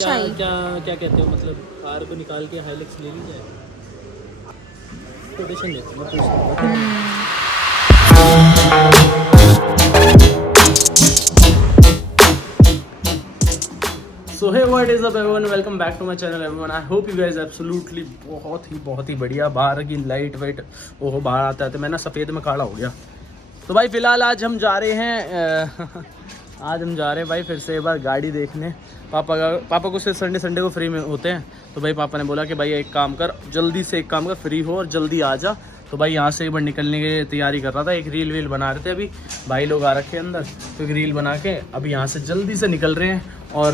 क्या क्या क्या कहते हो, मतलब कार को निकाल के हाइलेक्स ले ली जाए। कोटेशन ले मैं पूछ रहा हूँ। So hey what is up everyone, welcome back to my channel everyone. I hope you guys absolutely बहुत ही बढ़िया। बाहर की लाइट वाइट ओहो बाहर आता है तो मैं ना सफ़ेद में काला हो गया। तो भाई फ़िलहाल आज हम जा रहे हैं आज हम जा रहे हैं भाई फिर से एक बार गाड़ी देखने। पापा को सिर्फ संडे को फ्री में होते हैं। तो भाई पापा ने बोला कि भाई एक काम कर, जल्दी से एक काम कर, फ्री हो और जल्दी आ जा। तो भाई यहाँ से एक बार निकलने की तैयारी कर रहा था। एक रील बना रहे थे, अभी भाई लोग आ रखे अंदर, तो एक रील बना के अभी यहाँ से जल्दी से निकल रहे हैं। और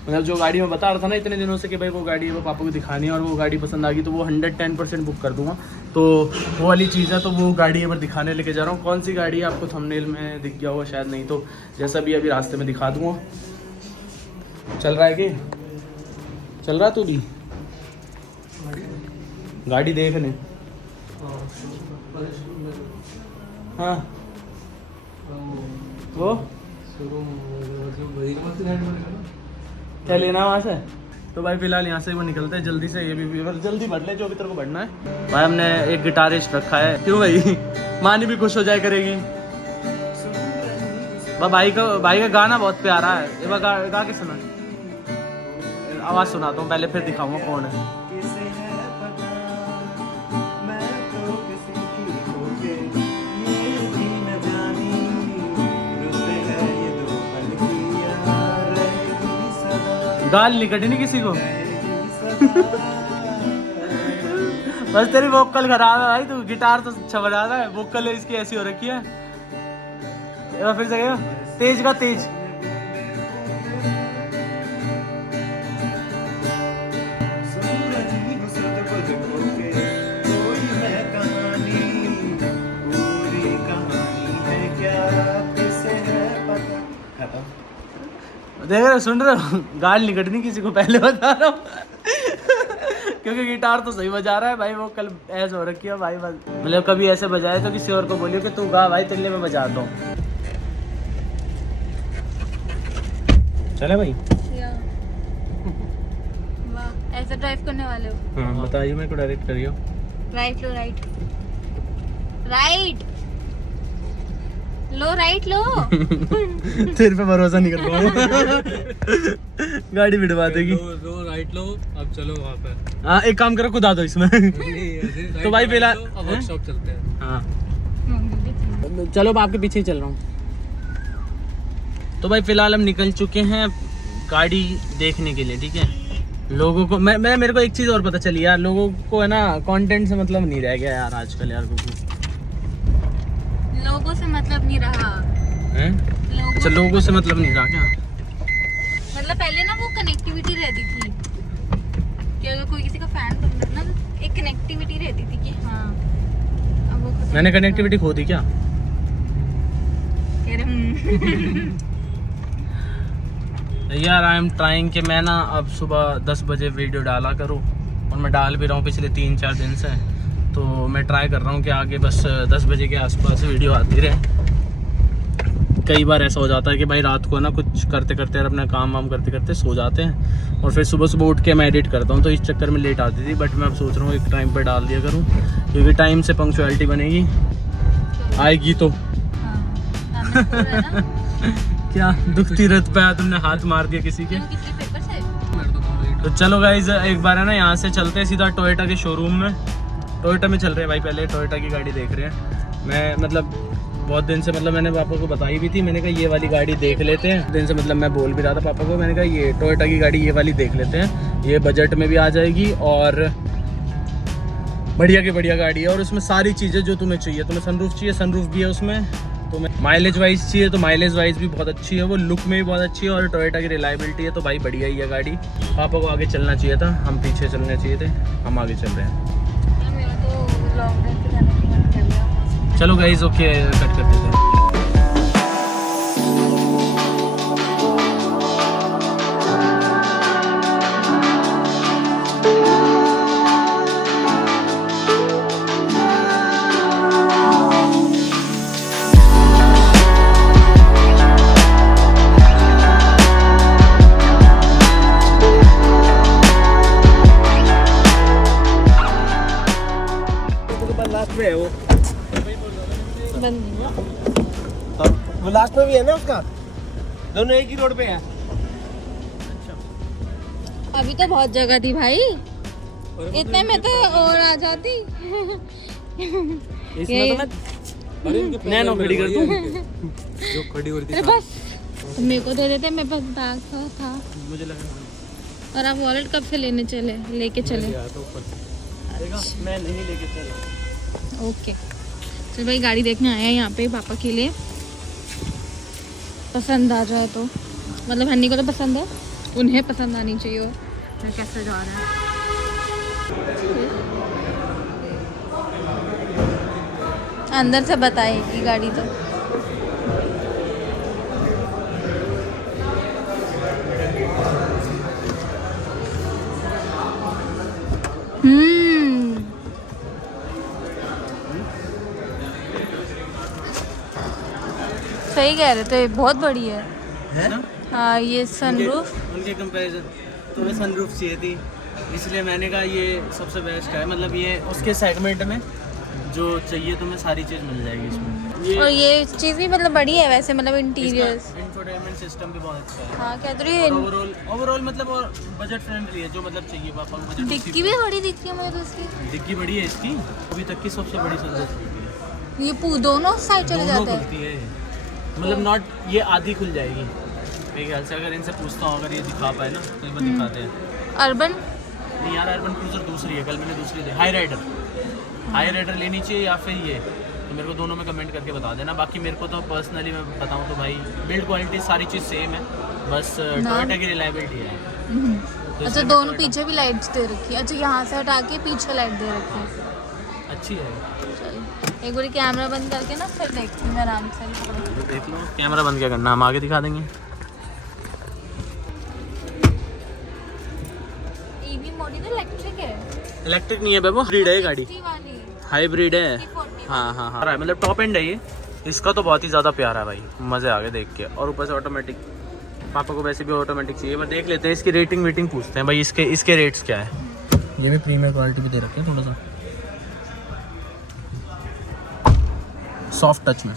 मतलब जो गाड़ी मैं बता रहा था ना इतने दिनों से कि भाई वो गाड़ी वो पापा को दिखानी है और वो गाड़ी पसंद आ गई तो वो 110% बुक कर दूंगा। तो वो वाली चीज़ है, तो वो गाड़ी एक बार दिखाने लेके जा रहा हूँ। कौन सी गाड़ी आपको थंबनेल में दिख गया होगा शायद, नहीं तो जैसा भी अभी रास्ते में दिखा दूँगा। चल रहा है कि चल रहा तू भी गाड़ी देखने? हाँ वो क्या लेना वहाँ से। तो भाई फिलहाल यहाँ से वो निकलते हैं जल्दी से। ये भी जल्दी बढ़ ले जो भी तेरे को बढ़ना है। भाई हमने एक गिटारिस्ट रखा है। क्यों भाई मानी भी खुश हो जाए करेगी। भाई का गाना बहुत प्यारा है। ये गा के सुना, आवाज़ सुनाता हूँ पहले फिर दिखाऊंगा कौन है। गाल नहीं कटी नहीं किसी को बस तेरी वोकल खराब है भाई। तू गिटार तो अच्छा बजा रहा है, वोकल इसकी ऐसी हो रखी है। फिर से गया तेज का तेज। देख रहे सुन रहे हो, गाल नहीं कटनी किसी को, पहले बता रहा हूँ क्योंकि गिटार तो सही बजा रहा है भाई। वो कल ऐसे हो रखी है भाई, मतलब कभी ऐसे बजाए तो किसी और को बोलियो कि तू गा भाई, तेरे लिए मैं बजाता हूँ। चले भाई वाह, ऐसे ड्राइव करने वाले हो? हाँ बताइए, मेरे को डायरेक्ट करियो। राइट लो, राइट राइट लो, राइट लो तेरे पे भरोसा नहीं कर पाऊंगा गाड़ी बिठवा देगी। लो राइट लो, अब चलो वहाँ पे। हाँ एक काम करो, खुद आ दो इसमें तो भाई फिलहाल वर्कशॉप चलते हैं। हाँ चलो आपके पीछे ही चल रहा हूँ। तो भाई फिलहाल हम निकल चुके हैं गाड़ी देखने के लिए, ठीक है। लोगों को मैं मेरे को एक चीज़ और पता चली यार, लोगों को है ना कंटेंट से मतलब नहीं रह गया यार आजकल यार। लोगों से मतलब नहीं रहा हैं? अच्छा लोगों से मतलब नहीं रहा क्या? मतलब पहले ना वो कनेक्टिविटी रहती थी कि अगर कोई किसी का फैन बनना ना, एक कनेक्टिविटी रहती थी कि हाँ। अब वो मैंने कनेक्टिविटी खो दी क्या? यार आई एम ट्राइंग कि मैं ना अब सुबह 10 बजे वीडियो डाला करूँ, और मैं डाल भी रहा हूँ पिछले 3-4 दिन से। तो मैं ट्राई कर रहा हूँ कि आगे बस 10 बजे के आसपास वीडियो आती रहे। कई बार ऐसा हो जाता है कि भाई रात को ना कुछ करते करते और अपना काम वाम करते करते सो जाते हैं, और फिर सुबह उठ के मैं एडिट करता हूँ, तो इस चक्कर में लेट आती थी। बट मैं अब सोच रहा हूँ एक टाइम पर डाल दिया करूँ, क्योंकि टाइम से पंक्चुअलिटी बनेगी, आएगी तो क्या दुखती रत पे तुमने हाथ मार दिया किसी के। तो चलो गाइज एक बार है ना यहाँ से चलते हैं सीधा टोयोटा के शोरूम में। टोयोटा में चल रहे हैं भाई, पहले टोयोटा की गाड़ी देख रहे हैं। मैं मतलब बहुत दिन से मतलब मैंने पापा को बताई भी थी, मैंने कहा ये वाली गाड़ी देख लेते हैं। दिन से मतलब मैं बोल भी रहा था पापा को, मैंने कहा ये टोयोटा की गाड़ी ये वाली देख लेते हैं, ये बजट में भी आ जाएगी और बढ़िया की बढ़िया गाड़ी है। और उसमें सारी चीज़ें जो तुम्हें चाहिए, तुम्हें सनरूफ चाहिए सनरूफ भी है उसमें, तुम्हें माइलेज वाइज चाहिए तो माइलेज वाइज भी बहुत अच्छी है, वो लुक में भी बहुत अच्छी है, और टोयोटा की रिलायबिलिटी है। तो भाई बढ़िया ही है गाड़ी। पापा को आगे चलना चाहिए था, हम पीछे चलने चाहिए थे, हम आगे चल रहे हैं। चलो गाइस ओके कट कर देते हैं। वो लास्ट में भी है ना उसका, दोनों एक ही रोड पे है। अभी तो बहुत जगह थी भाई, इतने में तो और आ जाती। इसमें तो मैं नैनो खड़ी कर दूं। जो खड़ी हो रही अरे थी बस तो मेरे को दे देते, मेरे पास बैग था। मुझे लगा और आप वॉलेट कब से लेके चले? तो ऊपर मैं नहीं लेके चला। ओके चल भाई, गाड़ी देखने आए हैं यहाँ पे पापा के लिए, पसंद आ जाए तो, मतलब हन्नी को तो पसंद है, उन्हें पसंद आनी चाहिए। और फिर कैसे जा रहा है अंदर से बताएगी गाड़ी तो। सही कह रहे थे, बहुत बड़ी है ना? हाँ ये सनरूफ। उनके कंपैरिजन तो मैं सनरूफ चाहिए थी, इसलिए मैंने कहा ये सबसे बेस्ट है। मतलब ये उसके सेगमेंट में जो चाहिए तुम्हें सारी चीज़ मिल जाएगी इसमें। और ये चीज़ भी मतलब बड़ी है वैसे, मतलब इंटीरियर्स। इंफोटेनमेंट सिस्टम भी बहुत अच्छा है। हाँ क्या तो ये ओवरऑल मतलब और बजट फ्रेंडली है, जो मतलब चाहिए पापा को बजट। डिक्की भी बड़ी दिखती है मुझे तो इसकी। डिग्गी बड़ी है इसकी, अभी तक की सबसे बड़ी सनरूफ। ये दोनों साइड चले दोनों जाते हैं। खुलती है, मतलब नॉट ये आधी खुल जाएगी मेरे ख्याल से। अगर इनसे पूछता हूँ अगर ये दिखा पाए ना तो ये दिखाते हैं। अर्बन नहीं यार, अर्बन क्रूजर दूसरी है, कल मैंने दूसरी दी, हाई राइडर लेनी चाहिए या फिर ये, तो मेरे को दोनों में कमेंट करके बता देना। बाकी मेरे को तो पर्सनली मैं बताऊँ तो भाई बिल्ड क्वालिटी सारी चीज़ सेम है, बस टोयोटा की रिलायबिलिटी है। तो अच्छा इसलिए दोनों Toyota पीछे भी लाइट्स दे रखी है। अच्छा यहाँ से हटा के पीछे लाइट दे रखी है। अच्छी है। चल एक बार कैमरा बंद करके ना फिर देखती हूँ मैं आराम से। देख लो कैमरा बंद क्या करना, हम आगे दिखा देंगे। ईवी मॉडल इलेक्ट्रिक है। इलेक्ट्रिक नहीं है वो हाइब्रिड है गाड़ी, 60 वाली हाइब्रिड है। 40 हाँ हाँ हाँ, मतलब टॉप एंड है ये इसका, तो बहुत ही ज़्यादा प्यारा है भाई, मज़े आ गए देख के। और ऊपर से ऑटोमेटिक, पापा को वैसे भी ऑटोमेटिक चाहिए। मैं देख लेते हैं इसकी रेटिंग पूछते हैं भाई, इसके रेट्स क्या है। ये भी प्रीमियम क्वालिटी भी दे रखी है, थोड़ा सा सॉफ्ट टच में।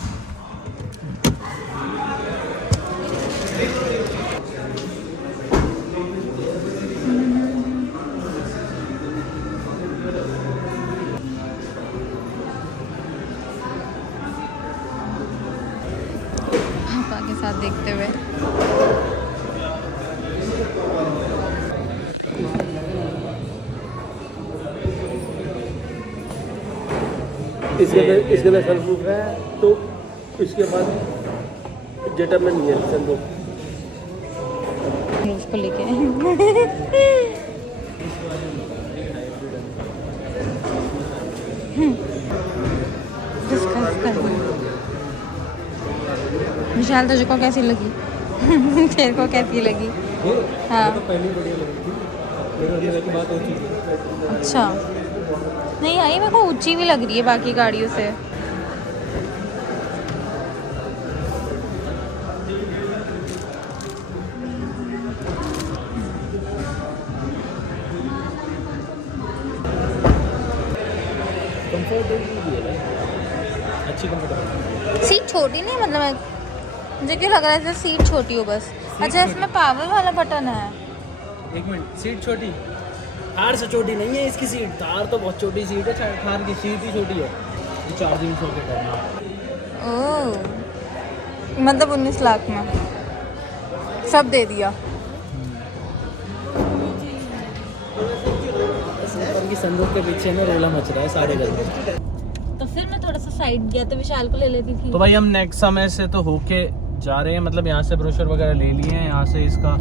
पापा के साथ देखते हुए इसके अंदर सनरूफ है, तो इसके बाद जेटर में नहीं है सनरूफ। उसको लेके डिस्कस कर विशाल तुझको कैसी लगी? तेरे को कैसी लगी? हाँ पहली बढ़िया लगी थी, मेरे अंदर की बात और चीज़ है। अच्छा नहीं आई, मेरे को ऊंची भी लग रही है बाकी गाड़ियों से। अच्छी कंफर्टेबल। सीट छोटी नहीं, मतलब मुझे क्यों लग रहा है जैसे सीट छोटी हो बस। अच्छा इसमें पावर वाला बटन है। एक मिनट, सीट छोटी, थार से छोटी नहीं है इसकी सीट। थार तो बहुत छोटी सीट है, थार की सीट ही छोटी है। ये चार्जिंग सॉकेट है। ओह मतलब 19 लाख में सब दे दिया। उनकी संदूक के पीछे में रोला मच रहा है सारे घर में। तो फिर मैं थोड़ा सा साइड गया तो विशाल को ले लेती थी। तो भाई हम नेक्स्ट समय से तो होके जा रहे हैं, मतलब यहाँ से ब्रोशर वगैरह ले लिए हैं। यहाँ से इसका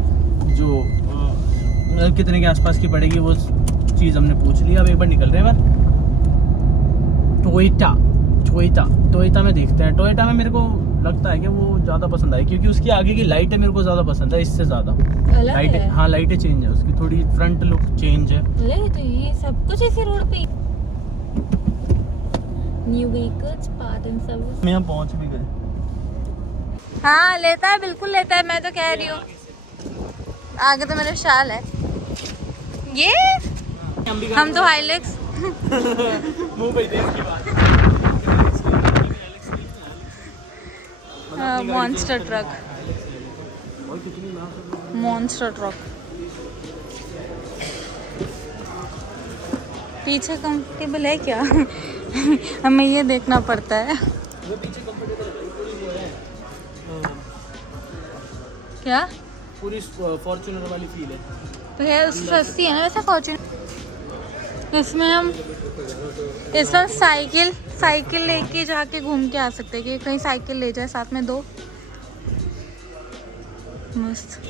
जो कितने के आसपास की पड़ेगी वो चीज़ हमने पूछ लिया। अब एक बार निकल रहे हैं टोयोटा में देखते हैं। टोयोटा में मेरे को लगता है कि वो ज़्यादा पसंद आई, क्योंकि उसकी आगे की लाइटें मेरे को ज़्यादा पसंद है इससे ज़्यादा। लाइटें, हाँ लाइटें चेंज है उसकी, थोड़ी फ्रंट लुक चेंज है। अरे तो ये सब कुछ इसी रोड पे। New vehicles part and service. हम यहाँ पहुँच भी गए। हाँ लेता है, बिल्कुल लेता है, मैं तो कह रही हूँ। आगे तो मेरे विशाल है। ये हम तो हाइलेक्स मुंह पे इसकी बात। मॉन्स्टर ट्रक, और कितनी ना मॉन्स्टर ट्रक। पीछे कंफर्टेबल है क्या? हमें ये देखना पड़ता है। वो पीछे कंफर्टेबल है, पूरी वो है क्या? पूरी फॉर्च्यूनर वाली फील है। तो ये सस्ती है ना वैसे फॉर्च्यूनर। इसमें साइकिल लेके जाके घूम के आ सकते हैं कि कहीं साइकिल ले जाए साथ में दो। मस्त।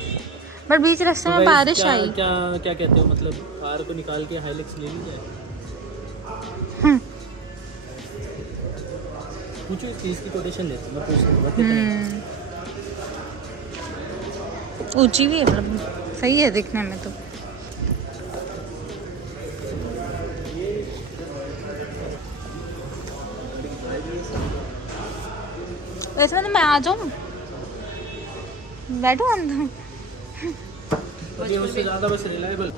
बट बीच रास्ते में बारिश आई। क्या क्या कहते हो, मतलब कार को निकाल के हाइलेक्स ले ली जाए? पूछो इस चीज़ की कोटेशन लेते मैं पूछ लूँगा कितना। ऊंची भी है, मतलब सही है दिखने में तो। वैसे तो मैं आ जाऊँ, बैठो अंदर। अभी उससे ज़्यादा बस रिलायबल।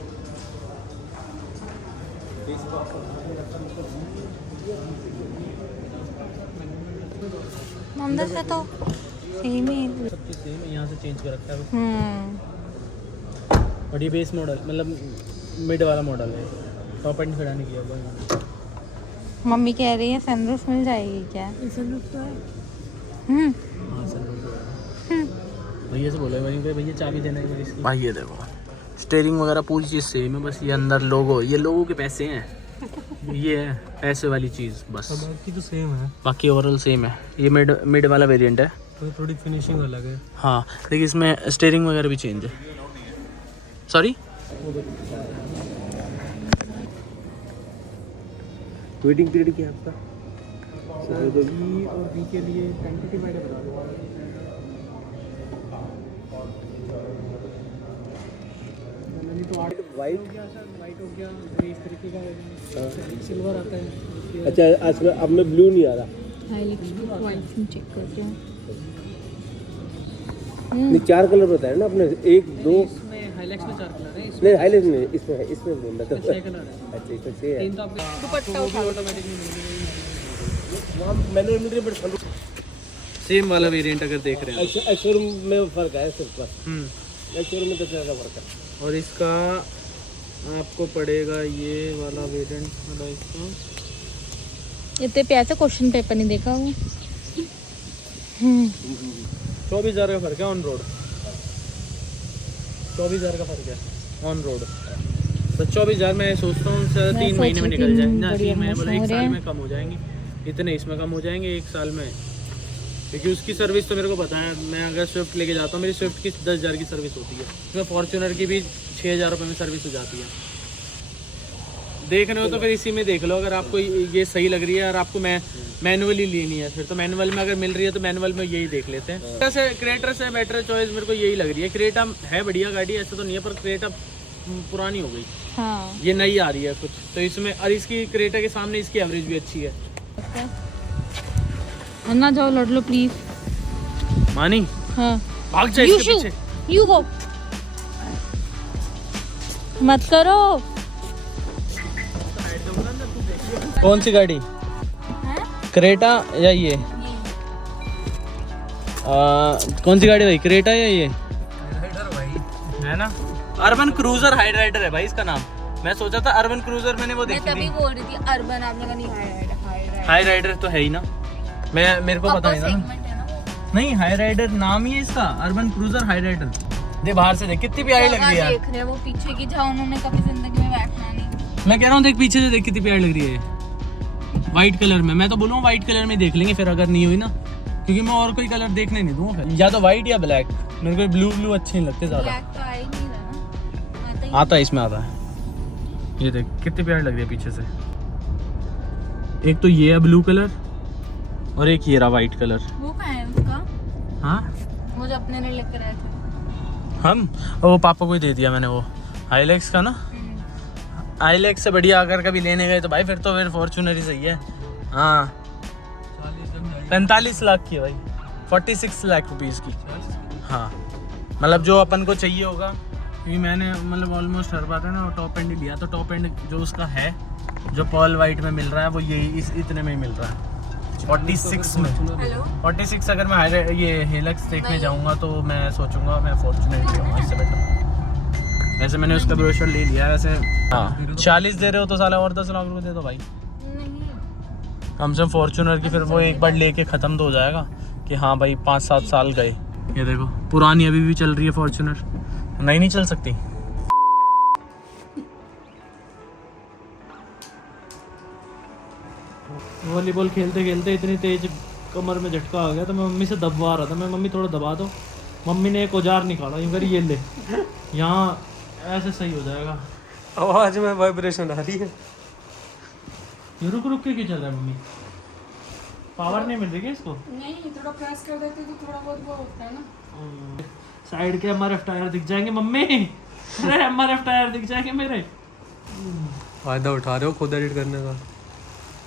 अंदर से तो सेम ही है। सब चीज़ सेम है, यहाँ से चेंज कर रखा है बस। और ये बेस मॉडल मतलब मिड वाला मॉडल है, टॉप एंड खड़ा नहीं किया हुआ है। मम्मी कह रही है सनरूफ मिल जाएगी क्या? सनरूफ तो है। हाँ सर, भैया से बोला है भैया चाबी देना है इसकी। भाई ये देखो स्टीयरिंग वगैरह पूरी चीज़ सेम है, बस ये अंदर लोगो, ये लोगों के पैसे हैं। ये है पैसे वाली चीज़ बस, बाकी तो सेम है, बाकी ओवरऑल सेम है। ये मिड वाला वेरिएंट है, तो थोड़ी फिनिशिंग अलग है। हाँ देखिए इसमें स्टीयरिंग वगैरह भी चेंज है। सॉरी वेटिंग पीरियड क्या है आपका? ई और बी के लिए टेंटेटिव आइडिया बता दो। तो वाइट हो गया सर, वाइट हो गया, ग्रे इस तरीके का सिल्वर आता है। अच्छा, आज में अब में ब्लू नहीं आ रहा। हाइलेक्स की क्वालिटी चेक करते हैं। नहीं, 4 कलर बताया ना आपने, 1 2 इसमें हाइलेक्स में 4 कलर है, नहीं हाईलाइट में, इसमें है, इसमें बोल रहा था। 6 कलर है। अच्छा, इसमें 6 है। 3 तो आपके दुपट्टा उठा लो। ऑटोमेटिकली मिल गई। वहाँ मैंने मिल रही बट फर्क सेम वाला वेरिएंट अगर देख रहे हैं शोरूम में फर्क है सिर्फ बस। शोरूम में 10,000 का फर्क है। और इसका आपको पड़ेगा ये वाला वेरिएंट वाला इसका इतने प्यार से क्वेश्चन पेपर नहीं देखा वो। 24,000 का फर्क है ऑन रोड। 24,000 का फर्क है ऑन रोड। तो 24,000 मैं सोचता हूँ उससे 3 महीने में निकल जाए ना, 3 महीने बोला 1 साल में कम हो जाएंगे, इतने इसमें कम हो जाएंगे 1 साल में। क्योंकि उसकी सर्विस तो मेरे को पता है, मैं अगर स्विफ्ट लेके जाता हूँ मेरी स्विफ्ट की 10,000 की सर्विस होती है, उसमें फॉर्च्यूनर की भी 6,000 रुपये में सर्विस हो जाती है। देख रहे हो तो फिर इसी में देख लो, अगर आपको ये सही लग रही है और आपको मैनुअली लेनी है फिर तो मैनुअल में अगर मिल रही है तो मैनुअल में यही देख लेते हैं। वैसे क्रेटा से बेटर चॉइस मेरे को यही लग रही है। क्रेटा है बढ़िया गाड़ी, ऐसा तो नहीं है, पर क्रेटा पुरानी हो गई, हाँ। ये नई आ रही है कुछ तो इसमें, और इसकी क्रेटा के सामने इसकी एवरेज भी अच्छी है। अन्ना जाओ लड़ लो प्लीज। मानी हाँ। भाग जाए इसके पीछे। यू गो मत करो। कौन सी गाड़ी? क्रेटा या ये? कौन सी गाड़ी भाई, क्रेटा या ये? है ना, अर्बन क्रूजर हाई राइडर है भाई इसका नाम। मैं सोचा था अर्बन क्रूजर, मैंने वो देखी थी। बोल रही थी अर्बन, आपने कहा नहीं हाई राइडर तो है ही ना, मेरे को पता नहीं था। नहीं हाई राइडर नाम ही है इसका, अर्बन क्रूजर हाई राइडर। दे बाहर से देख कितनी प्यारी लग रही है। देख रहे हैं वो पीछे की, जहाँ उन्होंने कभी जिंदगी में बैठना नहीं। मैं कह रहा हूँ देख पीछे से देख कितनी प्यारी लग रही है व्हाइट कलर में। मैं तो बोलूँ व्हाइट कलर में देख लेंगे फिर, अगर नहीं हुई ना, क्योंकि मैं और कोई कलर देखने नहीं दूंगा फिर, या तो व्हाइट या ब्लैक। मेरे को ब्लू अच्छे नहीं लगते ज्यादा। ब्लैक तो आ ही नहीं रहा ना, आता है इसमें, आता है। ये देख कितनी प्यारी लग रही है पीछे से। एक तो ये है ब्लू कलर और एक ये रहा व्हाइट कलर। वो कहाँ है उसका? हाँ वो जो अपने ने लेकर आए थे हम, वो पापा को ही दे दिया मैंने, वो हाइलेक्स का ना। हाइलेक्स से बढ़िया अगर कभी लेने गए तो भाई फिर फॉर्च्यूनर ही सही है। हाँ 45 लाख की है भाई, 46 लाख रुपीज़ की। हाँ मतलब जो अपन को चाहिए होगा, क्योंकि मैंने मतलब ऑलमोस्ट हर बात है ना टॉप एंड ही लिया, तो टॉप एंड जो उसका है जो पर्ल वाइट में मिल रहा है वो यही इतने में ही मिल रहा है। 46 में हेलो 46 अगर मैं ये हेलक्स देखने जाऊंगा तो मैं सोचूंगा मैं फॉर्च्यूनर ले आऊंगा, इससे बेटर। वैसे मैंने उसका ब्रोशर ले लिया है वैसे। हाँ 40 दे रहे हो तो साला और 10 लाख रुपए दे दो भाई नहीं। कम से कम फॉर्च्यूनर की, फिर वो एक बार लेके ख़त्म तो हो जाएगा कि हाँ भाई 5-7 साल गए। ये देखो पुरानी अभी भी चल रही है फॉर्च्यूनर, नई नहीं चल सकती। वॉलीबॉल खेलते खेलते इतनी तेज कमर में झटका आ गया तो मैं मम्मी से दबवा रहा था, मैं मम्मी थोड़ा दबा दो। मम्मी ने एक औजार निकाला, यूँ करी ये ले, यहाँ ऐसे सही हो जाएगा। आवाज में वाइब्रेशन आ रही है। ये रुक रुक के क्यों चल रहा है मम्मी? पावर नहीं मिल रही है इसको? नहीं थोड़ा प्रेस कर देते तो थोड़ा बहुत वो होता है ना। साइड के एमआरएफ टायर दिख जाएंगे मम्मी, अरे एमआरएफ टायर दिख जाएंगे मेरे। फायदा उठा रहे हो खुद एडिट करने का।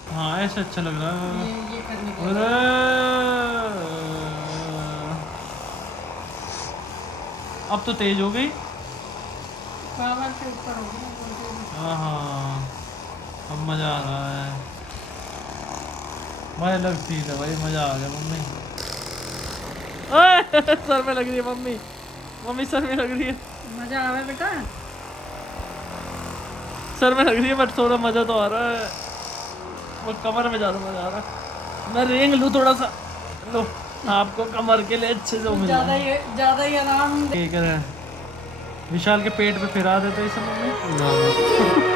हाँ ऐसे अच्छा लग रहा है। ये करने के अरे अब तो तेज हो गई। पावर से ऊपर हो गया। हाँ हाँ अब मज़ा आ रहा है भाई, अलग चीज़ है भाई, मज़ा आ गया मम्मी। ओए, सर में लग रही है मम्मी, मम्मी सर में लग रही है, मजा आ रहा है बेटा। सर में लग रही है बट थोड़ा मज़ा तो आ रहा है, वो कमर में ज़्यादा मज़ा आ रहा है। मैं रेंग लूँ थोड़ा सा, लो आपको कमर के लिए अच्छे से मिल ज़्यादा ही आराम। ठीक है, विशाल के पेट पे फिरा देते इसे मम्मी।